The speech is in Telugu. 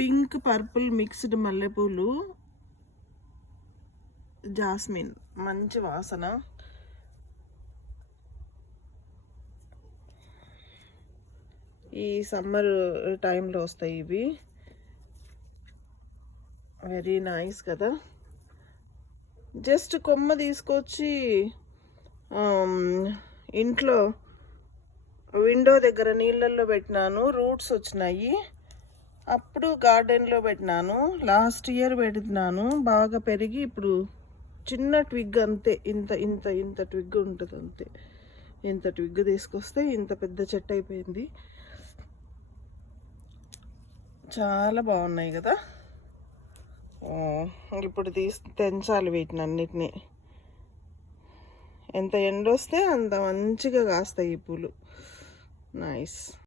పింక్ పర్పుల్ మిక్స్డ్ మల్లెపూలు, జాస్మిన్, మంచి వాసన. ఈ సమ్మర్ టైంలో వస్తాయి ఇవి. వెరీ నైస్ కదా. జస్ట్ కొమ్మ తీసుకొచ్చి ఇంట్లో విండో దగ్గర నీళ్ళల్లో పెట్టినాను, రూట్స్ వచ్చినాయి. అప్పుడు గార్డెన్లో పెట్టినాను, లాస్ట్ ఇయర్ పెట్టినాను, బాగా పెరిగి ఇప్పుడు చిన్న ట్విగ్ అంతే, ఇంత ఇంత ఇంత ట్విగ్ ఉంటుంది అంతే. ఇంత ట్విగ్ తీసుకొస్తే ఇంత పెద్ద చెట్టు అయిపోయింది. చాలా బాగున్నాయి కదా. ఇప్పుడు తెంచాలి వీటిని అన్నిటినీ. ఎంత ఎండ వస్తే అంత మంచిగా కాస్తాయి ఈ పూలు. నైస్.